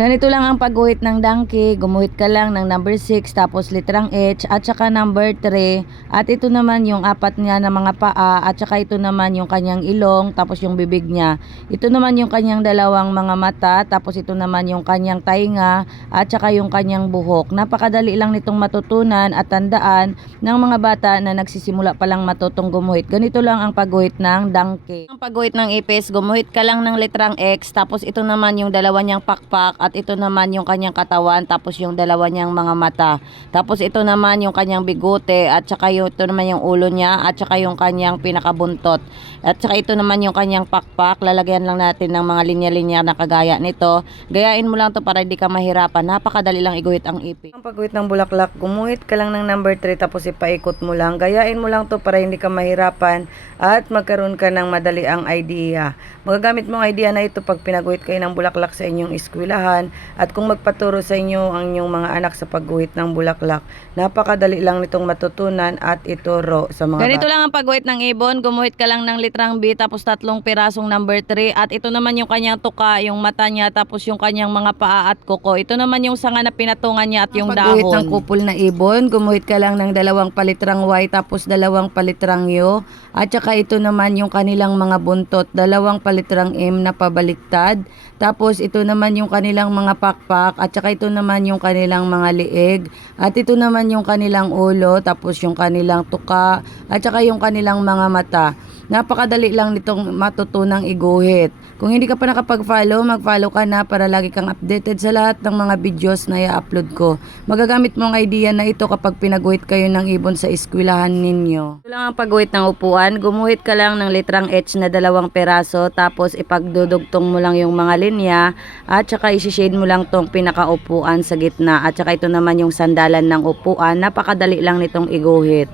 Ganito lang ang pagguhit ng donkey. Gumuhit ka lang ng number 6, tapos litrang H, at saka number 3. At ito naman yung apat niya na mga paa, at saka ito naman yung kanyang ilong, tapos yung bibig niya. Ito naman yung kanyang dalawang mga mata, tapos ito naman yung kanyang tainga, at saka yung kanyang buhok. Napakadali lang nitong matutunan at tandaan ng mga bata na nagsisimula pa lang matutong gumuhit. Ganito lang ang pagguhit ng donkey. Ang pagguhit ng ipis, gumuhit ka lang ng litrang X, tapos ito naman yung dalawa niyang pakpak, at ito naman yung kanyang katawan, tapos yung dalawa niyang mga mata, tapos ito naman yung kanyang bigote, at saka ito naman yung ulo niya, at saka yung kanyang pinakabuntot, at saka ito naman yung kanyang pakpak. Lalagyan lang natin ng mga linya-linya na kagaya nito. Gayain mo lang to para hindi ka mahirapan. Napakadali lang iguhit ang ipis. Ang pagguhit ng bulaklak, gumuhit ka lang ng number 3, tapos ipaikot mo lang. Gayain mo lang to para hindi ka mahirapan at magkaroon ka ng madali ang idea. Magagamit mo ang idea na ito pag pinaguhit kayo ng bulaklak sa inyong eskwelahan, at kung magpaturo sa inyo ang inyong mga anak sa pagguhit ng bulaklak. Napakadali lang nitong matutunan at ituro sa mga Ganito lang ang pagguhit ng ibon. Gumuhit ka lang ng litrang B, tapos 3 pirasong number 3, at ito naman yung kanyang tuka, yung mata niya, tapos yung kanyang mga paa at kuko. Ito naman yung sanga na pinatungan niya at yung pagguhit dahon. ng kupol na ibon, gumuhit ka lang ng 2 palitrang Y, tapos 2 palitrang U, at saka ito naman yung kanilang mga buntot, 2 palitrang M na pabaliktad, tapos ito naman yung kanilang mga pakpak, at saka ito naman yung kanilang mga liig, at ito naman yung kanilang ulo, tapos yung kanilang tuka, at saka yung kanilang mga mata. Napakadali lang nitong matutunang iguhit. Kung hindi ka pa nakapag-follow, mag-follow ka na para lagi kang updated sa lahat ng mga videos na i-upload ko. Magagamit mo ang idea na ito kapag pinaguhit kayo ng ibon sa eskwelahan ninyo. Ito lang ang pagguhit ng upuan. Gumuhit ka lang ng litrang H na 2 peraso, tapos ipagdudugtong mo lang yung mga linya, at saka isi-shade mo lang tong pinakaupuan sa gitna, at saka ito naman yung sandalan ng upuan. Napakadali lang nitong iguhit.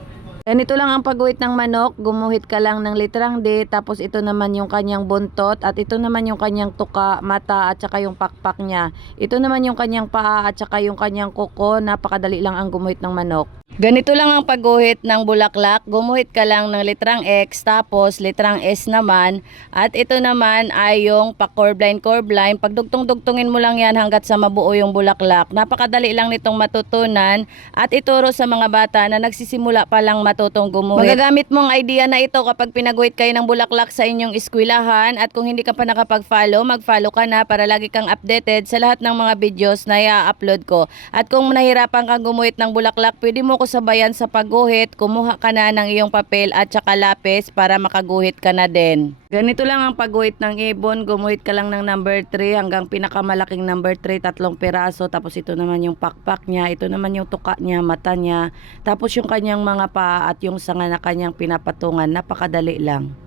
Ganito lang ang pagguhit ng manok. Gumuhit ka lang ng litrang D, tapos ito naman yung kanyang buntot, at ito naman yung kanyang tuka, mata, at saka yung pakpak niya. Ito naman yung kanyang paa, at saka yung kanyang kuko. Napakadali lang ang gumuhit ng manok. Ganito lang ang pagguhit ng bulaklak. Gumuhit ka lang ng litrang X, tapos litrang S naman, at ito naman ay yung pa-curve line. Pagdugtong-dugtungin mo lang yan hanggat sa mabuo yung bulaklak. Napakadali lang nitong matutunan at ituro sa mga bata na nagsisimula pa lang matutong gumuhit. Magagamit mong idea na ito kapag pinaguhit kayo ng bulaklak sa inyong eskwelahan, at kung hindi ka pa nakapag-follow, mag-follow ka na para lagi kang updated sa lahat ng mga videos na i-upload ko. At kung nahirapan kang gumuhit ng bulaklak, pwede mo ko sabayan sa pagguhit. Kumuha ka na ng iyong papel at saka lapis para makaguhit ka na din. Ganito lang ang pagguhit ng ibon. Gumuhit ka lang ng number 3 hanggang pinakamalaking number 3, 3 piraso, tapos ito naman yung pakpak niya, ito naman yung tuka niya, mata niya, tapos yung kanyang mga paa at yung sanga na kanyang pinapatungan. Napakadali lang.